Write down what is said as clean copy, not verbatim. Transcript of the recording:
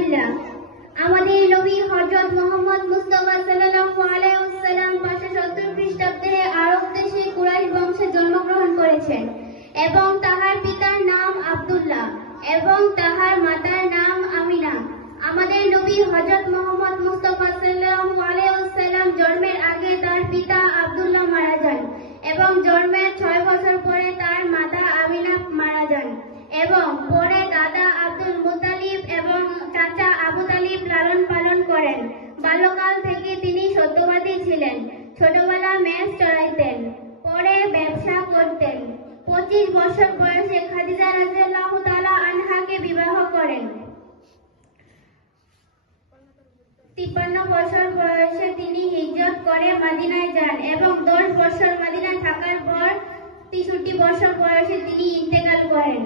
বিল্লাহ। আমাদের নবী হযরত মুহাম্মদ মুস্তাফা সাল্লাল্লাহু আলাইহি ওয়াসাল্লাম 570 খ্রিস্টাব্দে আরব দেশে কুরাইশ বংশে জন্মগ্রহণ করেছেন এবং তাহার পিতার নাম আব্দুল্লাহ এবং তাহার মাতার নাম আমিনা। আমাদের নবী হযরত মুহাম্মদ মুস্তাফা সাল্লাল্লাহু আলাইহি ওয়াসাল্লাম জন্মের আগে তার পিতা আব্দুল্লাহ মারা যান এবং জন্মের 6 বছর পরে তার মাতা আমিনা মারা যান এবং পরে দাদা আব্দুল মুত্তালিব এবং চাচা আবু তালিব লালন পালন করেন। বাল্যকাল থেকে তিনি সত্যবাদী ছিলেন। ছোটবেলা মেষ চড়াইতেন, পরে ব্যবসা করতেন। 25 বছর বয়সে খাদিজা রাদিয়াল্লাহু তাআলা আনহাকে বিবাহ করেন। 53 বছর বয়সে তিনি হিজরত করে মদিনায় যান এবং 10 বছর মদিনায় থাকার পর 63 বছর বয়সে তিনি ইন্তেকাল করেন।